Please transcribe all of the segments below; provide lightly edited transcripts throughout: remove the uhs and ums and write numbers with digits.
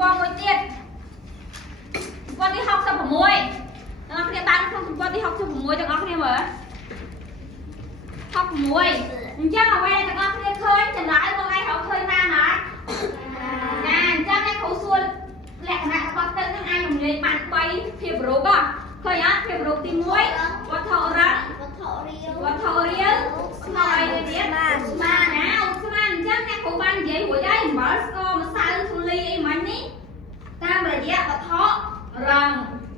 ពណ៌មួយទៀតពណ៌ទី66ទាំងអស់គ្នាបានក្នុងពណ៌ទី66ទាំងអស់គ្នាមើល66អញ្ចឹងអ្វីទាំងអស់គ្នាឃើញចម្លើយបងឯងរកឃើញបានអត់ណាអញ្ចឹងឯងគ្រូសួរលក្ខណៈរបស់ទឹកនឹងអាចរំលែកបាន3ភាពរូបហ៎ឃើញអត់ភាពរូបទី1វត្ថុរឹងវត្ថុរាវស្នូអីទៀតស្មានណាស្មានអញ្ចឹងអ្នកគ្រូបាននិយាយរួចហើយអំបិលស្ករម្សៅធូលីអីមិញនេះតាមរយៈវត្ថុរឹង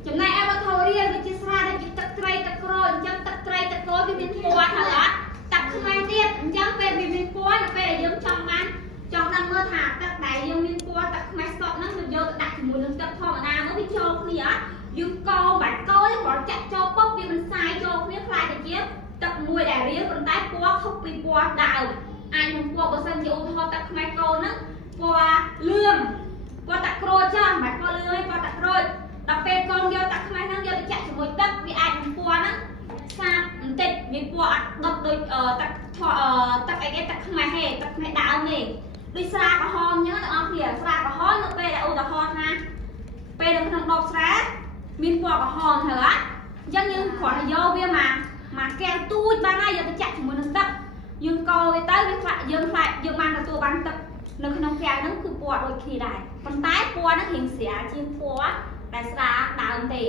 ចំណែកឯវត្ថុរាវដូចជាស្រាដូចជាទឹកត្រីទឹកក្រូចអញ្ចឹងទឹកត្រីទឹកក្រូចវាមានពណ៌ហើយអត់ទឹកខ្មៅទៀតអញ្ចឹងពេលវាមានពណ៌នៅពេលដែលយើងចង់ដឹងមើលថាទឹកដែលយើងមានពណ៌ទឹកខ្មៅស្កប់ហ្នឹងយើងយកទៅដាក់ជាមួយនឹងទឹកធម្មតាមកវាចូលគ្នាអត់យើងកោបាច់កោទេគ្រាន់ចាក់ចូលពុកវាមិនសាយចូលគ្នាខ្លាយទៅជាទឹកមួយដែលរាវប៉ុន្តែពណ៌ខុសពីពណ៌ដើមអាចនឹងពណ៌បើសិនជាឧទាហរណ៍ទឹកខ្មៅកោហ្នឹងពណ៌លឿងពណ៌ទឹកក្រូចចឹងមិនពណ៌លឿងទេពណ៌ទឹកក្រូចដល់ពេលកូនយកទឹកខ្មៅហ្នឹងយកទៅចាក់ជាមួយទឹកវាអាចនឹងពណ៌ហ្នឹងសាបបន្តិចមានពណ៌អត់ដុតដូចទឹកអីគេទឹកខ្មៅទេទឹកខ្មៅដើមទេដូចស្រាក្រហមអញ្ចឹងបងប្អូនស្រាក្រហមនៅពេលដែលឧទាហរណ៍ថាពេលនៅក្នុងដបស្រាមានពណ៌ក្រហមទៅអត់អញ្ចឹងយើងគ្រាន់តែយកវាមកកែវទូចបានហើយយកទៅចាក់ជាមួយនឹងទឹកយើងកូរវាទៅវាខ្លាចយើងបានទទួលបានទឹកនៅក្នុងកែវហ្នឹងគឺពណ៌ដូចគ្នាដែរប៉ុន្តែពណ៌ហ្នឹងរៀងស្រាលជាងពណ៌ដែលស្រាដើមទេ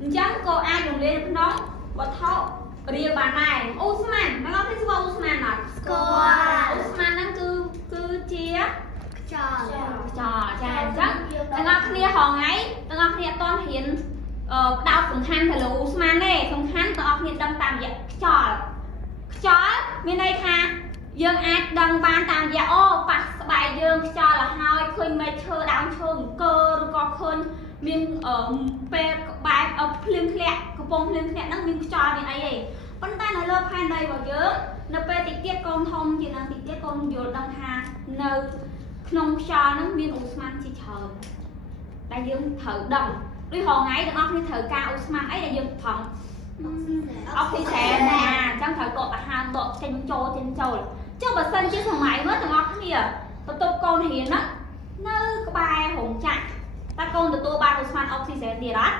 អញ្ចឹងក៏អាចរំលាយនៅក្នុងវត្ថុរាវបានដែរអូស្មានបងប្អូនស្គាល់អូស្មានអត់ស្គាល់អូស្មានហ្នឹងគឺជាខ្យល់ចាអញ្ចឹងទាំងអស់គ្នាហងៃទាំងអស់គ្នាអត់ទាន់រៀនផ្ដោតសំខាន់ទៅលើអូស្មានទេសំខាន់ទាំងអស់គ្នាដឹងតាមរយៈខ្យល់មានន័យថាយើងអាចដឹងបានតាមរយៈអូប៉ះស្បែកយើងខ្យល់ឲ្យហើយឃើញមែកឈើដើមឈើអង្គរឬក៏ឃើញមានពេលក្បែរភ្លៀងធ្លាក់កំពុងភ្លៀងធ្លាក់ហ្នឹងមានខ្យល់មានអីទេប៉ុន្តែនៅលើផែនដីរបស់យើងនៅពេលតិចទៀតកូនធំជាងនឹងតិចទៀតកូនយល់ដឹងថានៅក្នុងខ្យល់ហ្នឹងមានអូស្មានជាច្រើនដែលយើងត្រូវដឹងដូចរងថ្ងៃទាំងអស់គ្នាត្រូវការអូស្មានអីដែលយើងផឹងអុកស៊ីហ្សែនណាអញ្ចឹងត្រូវដកអាហារដកចេញចូលចុះបើសិនជាសម័យមើលទាំងអស់គ្នាបន្ទប់កូនរៀនហ្នឹងនៅក្បែររោងចក្រតើកូនទទួលបានអូស្មានអុកស៊ីហ្សែនទៀតអត់